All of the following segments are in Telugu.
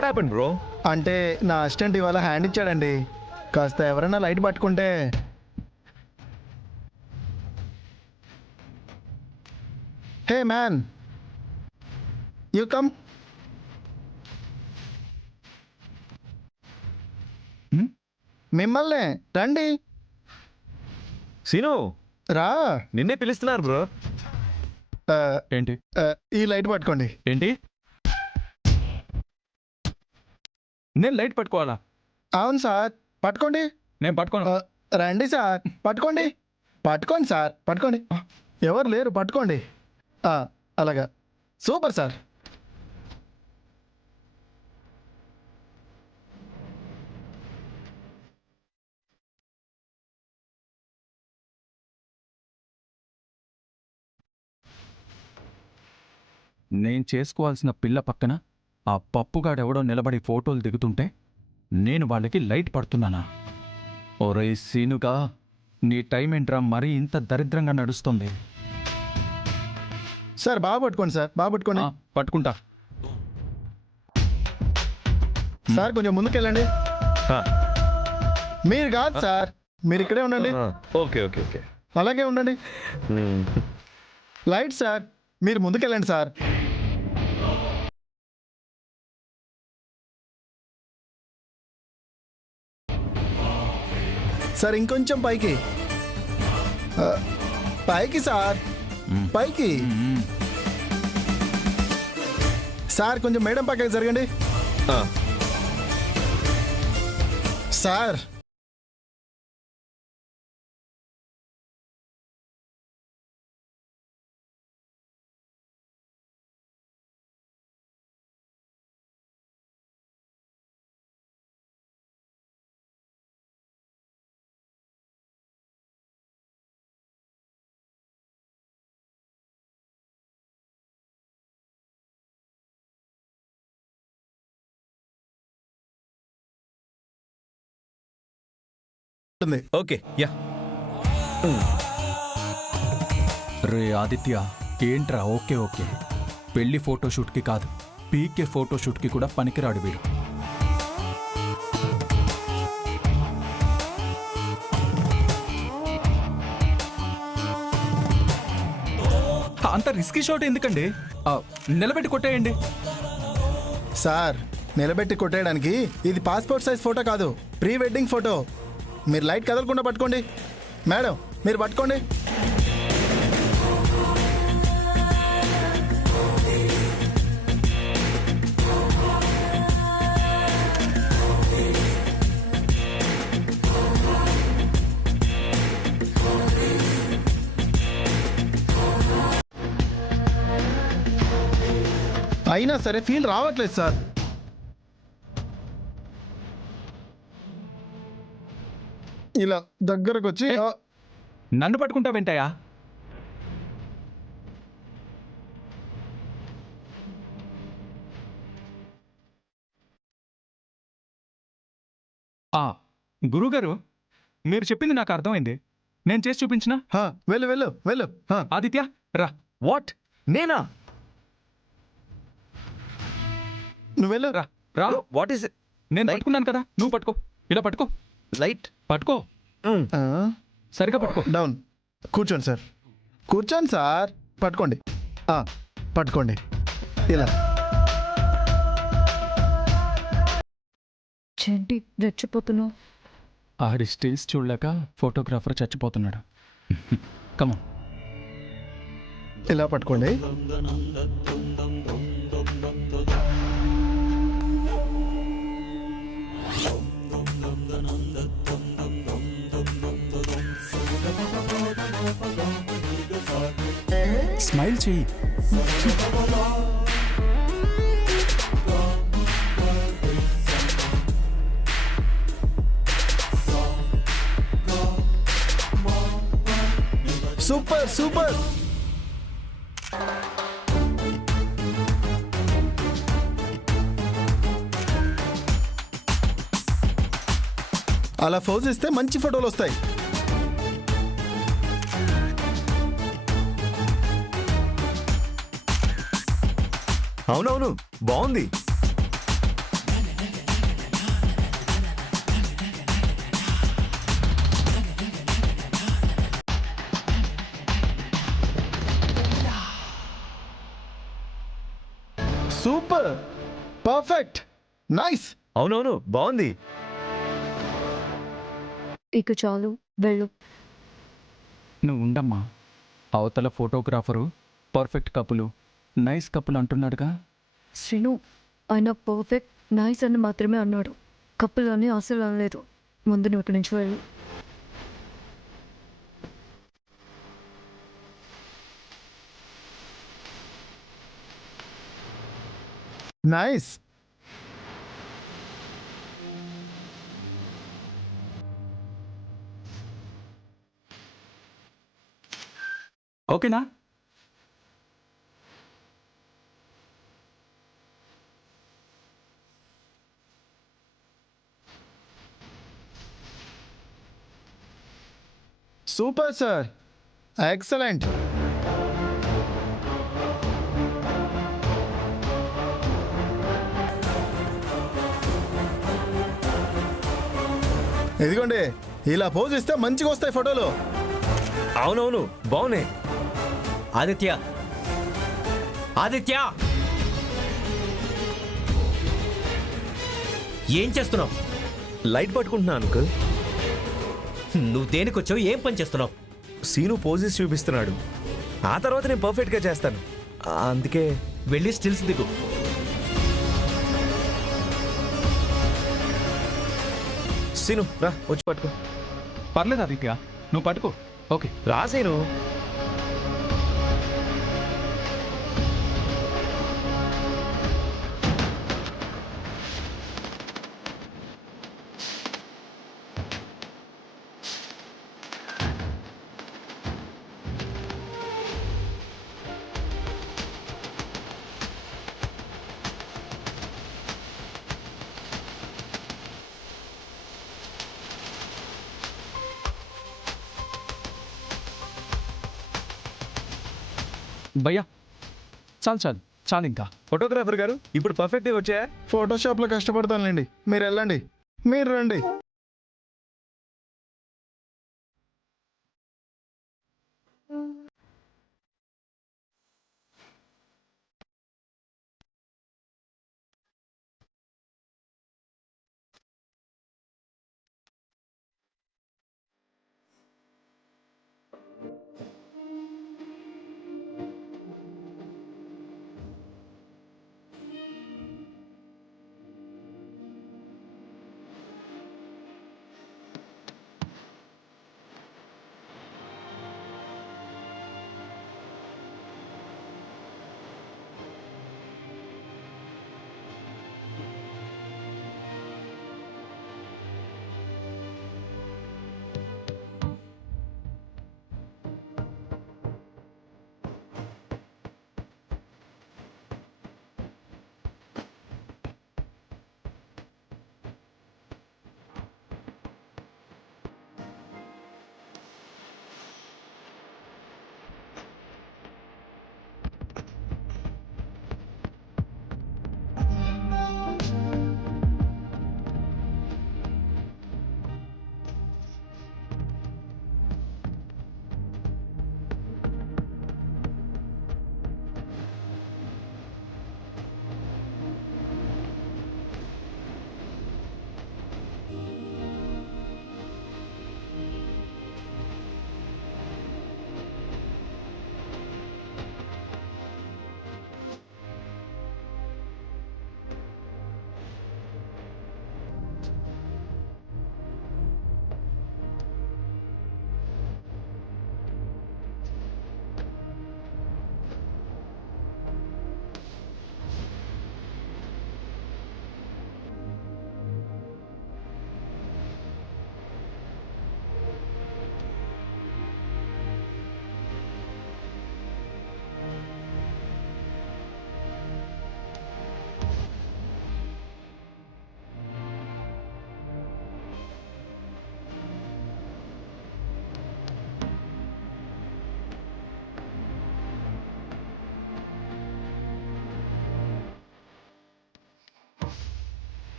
What happened bro? అంటే నా అసిస్టెంట్ ఇవాళ హ్యాండ్ ఇచ్చాడండి. కాస్త ఎవరైనా లైట్ పట్టుకుంటే. Hey man, you come. మిమ్మల్నే రండి. సీను, రా. నిన్నే పిలుస్తున్నారు బ్రో. ఆ, ఏంటి ఈ లైట్ పట్టుకోండి. ఏంటి నేను లైట్ పట్టుకోవాలా? అవును సార్, పట్టుకోండి. నేను పట్టుకోను. రండి సార్, పట్టుకోండి. పట్టుకోండి సార్, పట్టుకోండి. ఎవరు లేరు, పట్టుకోండి. అలాగా, సూపర్ సార్. నేను చేసుకోవాల్సిన పిల్ల పక్కన ఆ పప్పుగాడెవడో నిలబడి ఫోటోలు దిగుతుంటే నేను వాళ్ళకి లైట్ పడుతున్నానా? ఒరే సీనుగా, నీ టైం ఏంట్రా మరీ ఇంత దరిద్రంగా నడుస్తుంది? సార్ బాగా పట్టుకోండి సార్, బాగా పట్టుకోండి. పట్టుకుంటా. సార్ కొంచెం ముందుకెళ్ళండి. మీరు కాదు సార్, మీరు ఇక్కడే ఉండండి. ఓకే ఓకే ఓకే, అలాగే ఉండండి. లైట్ సార్, మీరు ముందుకెళ్ళండి సార్. సార్ ఇంకొంచెం పైకి. పైకి సార్, పైకి. సార్ కొంచెం మేడం పక్కకి జరగండి. Sir okay ya. రే ఆదిత్య, ఏంట్రా ఓకే ఓకే? పెళ్లి ఫోటోషూట్కి కాదు, పీకే ఫోటోషూట్కి కూడా పనికిరాడు వీడు. అంత రిస్కీ షాట్ ఎందుకండి? నిలబెట్టి కొట్టేయండి. సార్, నిలబెట్టి కొట్టేయడానికి ఇది పాస్పోర్ట్ సైజ్ ఫోటో కాదు, ప్రీ వెడ్డింగ్ ఫోటో. మీరు లైట్ కదలకుండా పట్టుకోండి. మేడం మీరు పట్టుకోండి. అయినా సరే ఫీల్ రావట్లేదు సార్. ఇలా దగ్గరకు వచ్చి నన్ను పట్టుకుంటా వెంటయ్యా? గురుగారు, మీరు చెప్పింది నాకు అర్థమైంది. నేను చేసి చూపించిన. వెళ్ళు వెళ్ళు వెళ్ళు. ఆదిత్య రా. వాట్? నేనా? నువ్వు వెళ్ళు. రా రా. వాట్ ఈస్ నేను పట్టుకున్నాను కదా, నువ్వు పట్టుకో. ఇలా పట్టుకో, లైట్ పట్టుకో, సరిగా పట్టుకో. డౌన్. కూర్చోండి సార్, కూర్చోండి సార్. పట్టుకోండి, పట్టుకోండి. ఇలా. చెంటి రెచ్చిపోతున్నావు. ఆడి స్టిల్స్ చూడలేక ఫోటోగ్రాఫర్ చచ్చిపోతున్నాడు. కమాన్. ఇలా పట్టుకోండి. స్మైల్ చెయ్యి. Super super. అలా ఫోజ్ ఇస్తే మంచి ఫోటోలు వస్తాయి. అవునవును, బాగుంది. Super, perfect, nice. అవునవును బాగుంది. ఇక చాలు, వెళ్ళు. నువ్వు ఉండమ్మా. అవతల ఫోటోగ్రాఫరు పర్ఫెక్ట్ కపులు, నైస్ కపుల్ అంటున్నాడుగా. శ్రీను, ఆయన పర్ఫెక్ట్ నైస్ అని మాత్రమే అన్నాడు. కప్పులు అని అసలు అనలేదు. ముందు నువ్వు ఇక్కడి నుంచి వెళ్ళు. నైస్. ఓకేనా? Super sir, excellent. ఇదిగోండి, ఇలా పోజ్ ఇస్తే మంచిగా వస్తాయి ఫోటోలు. అవునవును బాగున్నాయి. ఆదిత్య, ఆదిత్య, ఏం చేస్తున్నావు? లైట్ పట్టుకుంటున్నా అంకుల్. నువ్వు దేనికొచ్చావు? ఏం పని చేస్తున్నావు? సీను పోజెస్ చూపిస్తున్నాడు, ఆ తర్వాత నేను పర్ఫెక్ట్గా చేస్తాను. అందుకే వెళ్ళి స్టిల్స్ దిగు. సీను రా, వచ్చి పట్టుకో. పర్లేదు ఆదిత్య, నువ్వు పట్టుకో. ఓకే. రా సీను. భయ్యా, చాలు చాలు చాలు ఇంకా. ఫోటోగ్రాఫర్ గారు ఇప్పుడు పర్ఫెక్ట్గా వచ్చాయా? ఫోటోషాప్లో కష్టపడతానులేండి, మీరు వెళ్ళండి. మీరు రండి.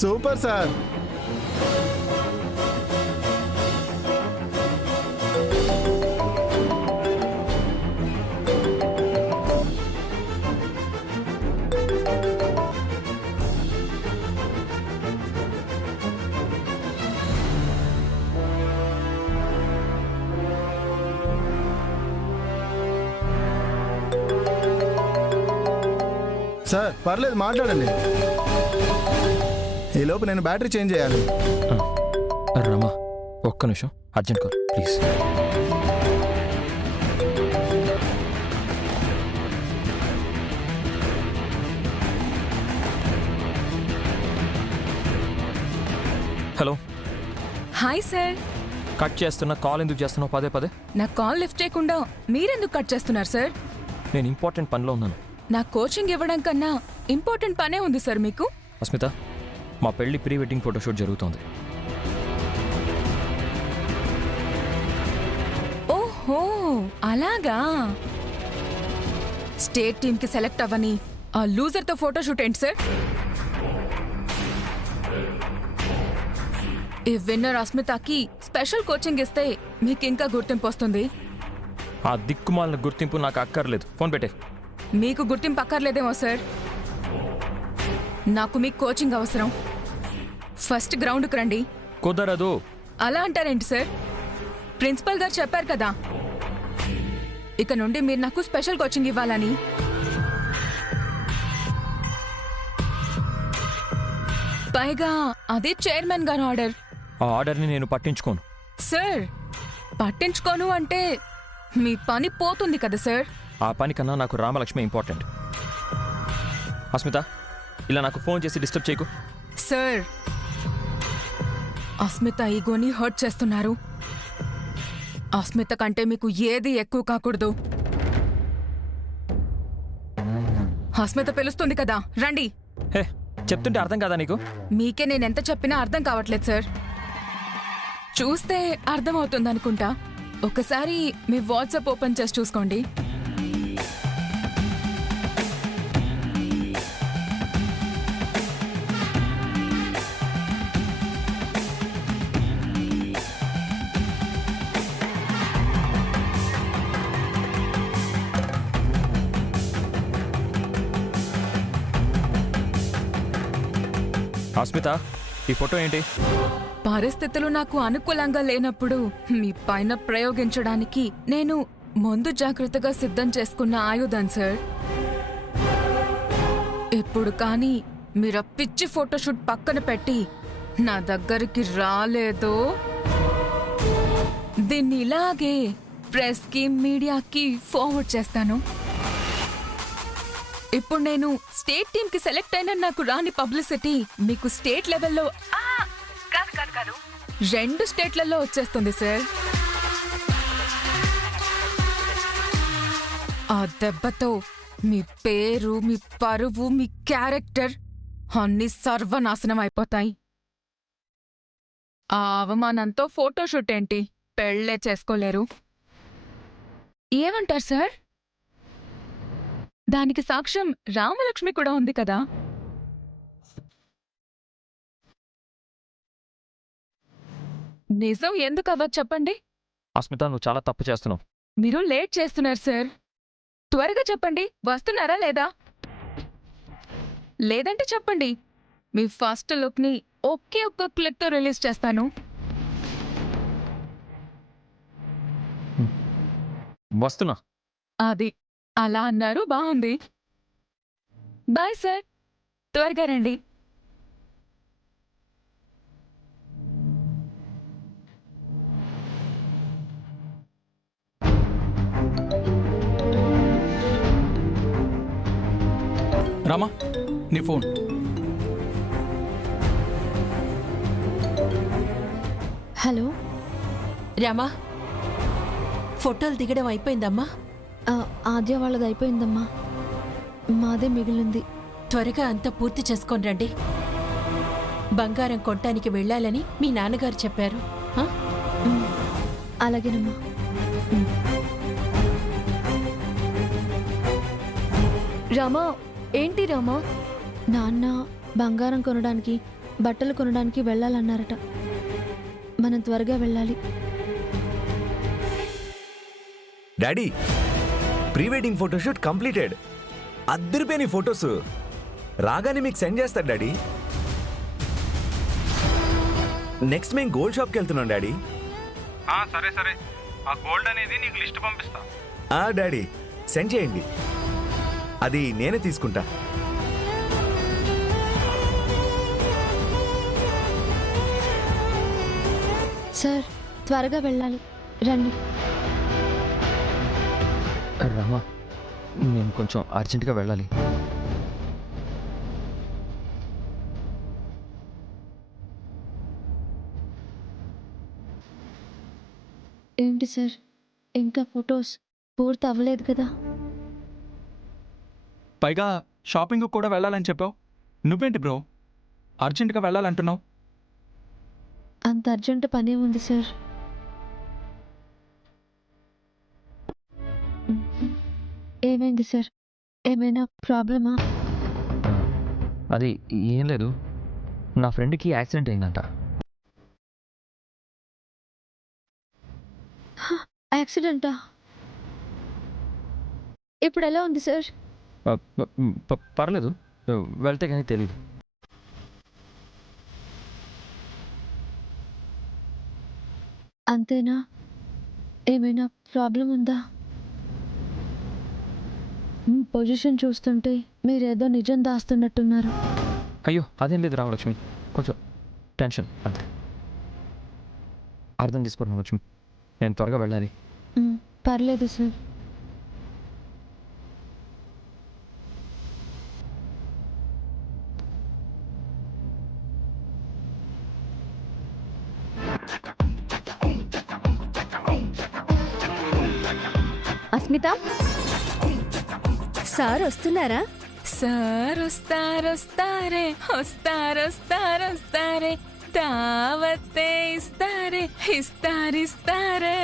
Super sir. సార్ పర్లేదు మాట్లాడండి. ఈలోపు నేను బ్యాటరీ చేంజ్ చేయాలి. రమా ఒక్క నిమిషం, urgent call please. Hello, hi sir. Cut చేస్తున్నా, కాల్ ఎందుకు చేస్తున్నావు పదే పదే? నా కాల్ లిఫ్ట్ చేయకుండా మీరెందుకు కట్ చేస్తున్నారు సార్? నేను ఇంపార్టెంట్ పనిలో ఉన్నాను. నా కోచింగ్ ఇవ్వడం కన్నా ఇంపార్టెంట్ పనే ఉంది సార్ మీకు. అస్మిత, మా పెళ్లి ప్రీ వెడ్డింగ్ ఫోటోషూట్ జరుగుతోంది. ఓహో అలాగా. స్టేట్ టీమ్ కి సెలెక్ట్ అవ్వని ఆ లూజర్ తో ఫోటోషూట్ ఏంటి సార్? ఈ విన్నర్ అస్మితకి స్పెషల్ కోచింగ్ ఇస్తే మీకు ఇంకా గుర్తింపు వస్తుంది. ఆ దిక్కుమాలిన గుర్తింపు నాకు అక్కర్లేదు. ఫోన్ పెట్టే. మీకు గుర్తింపు అక్కర్లేదేమో సార్. నాకు మీకు కోచింగ్ అవసరం. ఫస్ట్ గ్రౌండ్కి రండి. కుదరదు. అలా అంటారేంటి సార్? ప్రిన్సిపల్ గారు చెప్పారు కదా ఇక నుండి మీరు నాకు స్పెషల్ కోచింగ్ ఇవ్వాలని. పైగా అది చైర్మన్ గారి ఆర్డర్. ఆ ఆర్డర్ని నేను పట్టించుకోను. సార్ పట్టించుకోను అంటే మీ పని పోతుంది కదా సార్. ఆ పని కన్నా నాకు రామలక్ష్మి ఇంపార్టెంట్. అస్మిత, ఇలా నాకు ఫోన్ చేసి డిస్టర్బ్ చేయకు. సార్ అస్మిత ఈగోని హర్ట్ చేస్తున్నారు. అస్మిత కంటే మీకు ఏది ఎక్కువ కాకూడదు. అస్మిత పిలుస్తుంది కదా, రండి. హే, చెప్తుంటే అర్థం కాదా నీకు? మీకే నేనెంత చెప్పినా అర్థం కావట్లేదు సార్. చూస్తే అర్థమవుతుందనుకుంటా. ఒకసారి మీ వాట్సాప్ ఓపెన్ చేసి చూసుకోండి. అస్మిత, ఈ ఫోటో ఏంటి? పరిస్థితులు నాకు అనుకూలంగా లేనప్పుడు మీ పైన ప్రయోగించడానికి నేను ముందు జాగ్రత్తగా సిద్ధం చేసుకున్న ఆయుధం సార్. ఇప్పుడు కానీ మీరు పిచ్చి ఫోటోషూట్ పక్కన పెట్టి నా దగ్గరికి రాలేదో దీన్ని ఇలాగే ప్రెస్కి మీడియాకి ఫార్వర్డ్ చేస్తాను. ఇప్పుడు నేను స్టేట్ టీమ్ కి సెలెక్ట్ అయిన నాకు రాని పబ్లిసిటీ మీకు స్టేట్ లెవెల్లో కాదు 2 స్టేట్లలో వచ్చేస్తుంది సార్. ఆ దెబ్బతో మీ పేరు, మీ పరువు, మీ క్యారెక్టర్ అన్ని సర్వనాశనం అయిపోతాయి. ఆ అవమానంతో ఫోటోషూట్ ఏంటి, పెళ్లే చేసుకోలేరు. ఏమంటారు సార్? దానికి సాక్ష్యం రామలక్ష్మి కూడా ఉంది కదా. నిజం ఎందుకు అవ్వదు చెప్పండి. అస్మిత, నువ్వు చాలా తప్పు చేస్తున్నావు. మీరు లేట్ చేస్తున్నారు సార్. త్వరగా చెప్పండి, వస్తున్నారా లేదా? లేదంటే చెప్పండి, మీ ఫస్ట్ లుక్ని ఒకే ఒక్క క్లిక్తో రిలీజ్ చేస్తాను. వస్తున్నా. అది అలా అన్నారు, బాగుంది. బాయ్ సార్, త్వరగా రండి. రామా, నీ ఫోన్. హలో రామా, ఫోటోలు దిగడం అయిపోయిందమ్మా? ఆద్య వాళ్ళది అయిపోయిందమ్మా, మాదే మిగిలింది. త్వరగా అంతా పూర్తి చేసుకొని రండి. బంగారం కొనటానికి వెళ్ళాలని మీ నాన్నగారు చెప్పారు. ఆ? అలాగేనమ్మా. రామా, ఏంటి రామా? నాన్న బంగారం కొనడానికి బట్టలు కొనడానికి వెళ్ళాలన్నారట. మనం త్వరగా వెళ్ళాలి. Daddy, pre wedding photoshoot completed. అద్దరిపోయిన ఫొటోస్ రాగానే మీకు సెండ్ చేస్తాడు డాడీ. నెక్స్ట్ మేము గోల్డ్ షాప్కి వెళ్తున్నాం డాడీ. సరే సరే, ఆ గోల్డ్ అనేది నీకు లిస్ట్ పంపిస్తా. డాడీ సెండ్ చేయండి, అది నేనే తీసుకుంటా. సార్ త్వరగా వెళ్ళాలి, రండి. రామా, నేను కొంచెం అర్జెంటుగా వెళ్ళాలి. ఏంటి సార్, ఇంకా ఫొటోస్ పూర్తి అవ్వలేదు కదా? పైగా షాపింగ్ కూడా వెళ్ళాలని చెప్పావు. నువ్వేంటి బ్రో అర్జెంటుగా వెళ్ళాలంటున్నావు? అంత అర్జెంట్ పని ఉంది సార్. ఏమైంది సార్? ఏమైనా ప్రాబ్లమా? అది ఏం లేదు, నా ఫ్రెండ్కి యాక్సిడెంట్ అయిందంట. యాక్సిడెంటా? ఇప్పుడు ఎలా ఉంది సార్? పర్లేదు, వెళ్తే కానీ తెలియదు. అంతేనా? ఏమైనా ప్రాబ్లం ఉందా? పొజిషన్ చూస్తుంటే మీరేదో నిజం దాస్తున్నట్టున్నారు. అయ్యో అదేం లేదు రామలక్ష్మి, కొంచెం టెన్షన్ అంతే. అర్థం చేసుకో రామలక్ష్మి, నేను త్వరగా వెళ్ళాలి. పర్లేదు సార్. అస్మిత, సార్ వస్తున్నారా? సార్ వస్తారొస్తారే, వస్తారొస్తారొస్తారే, దావత్తే ఇస్తారే, ఇస్తారిస్తారే,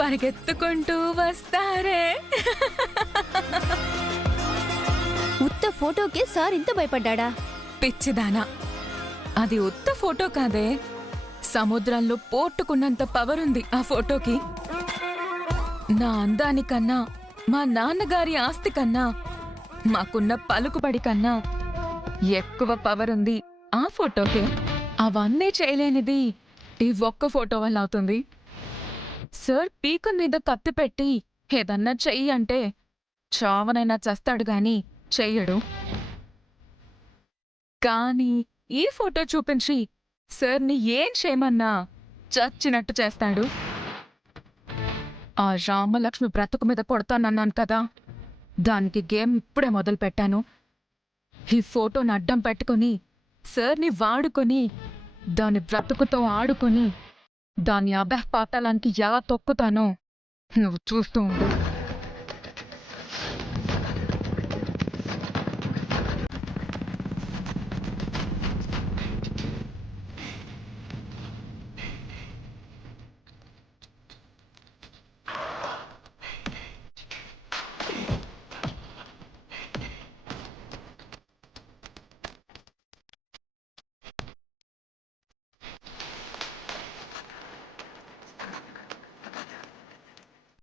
పరిగెత్తుకుంటూ వస్తారే. ఉత్త ఫోటోకే సార్ ఇంత భయపడ్డా? పిచ్చిదానా, అది ఉత్త ఫోటో కాదే, సముద్రంలో పోట్టుకున్నంత పవర్ ఉంది ఆ ఫోటోకి. నా అందానికన్నా, మా నాన్నగారి ఆస్తి కన్నా, మాకున్న పలుకుబడి కన్నా ఎక్కువ పవర్ ఉంది ఆ ఫోటోకే. అవన్నీ చేయలేనిది ఈ ఒక్క ఫోటో వల్ల అవుతుంది. సార్ పీక మీద కత్తి పెట్టి ఏదన్నా చెయ్యి అంటే చావనైనా చస్తాడు గాని చెయ్యడు. కానీ ఈ ఫోటో చూపించి సార్ని ఏం చేయమన్నా చచ్చినట్టు చేస్తాడు. ఆ రామలక్ష్మి బ్రతుకు మీద కొడతానన్నాను కదా, దానికి గేమ్ ఇప్పుడే మొదలు పెట్టాను. ఈ ఫోటోని అడ్డం పెట్టుకుని సార్ని వాడుకొని దాని బ్రతుకుతో ఆడుకొని దాన్ని అబహపాతాలానికి ఎలా తొక్కుతానో నువ్వు చూస్తూ ఉండు.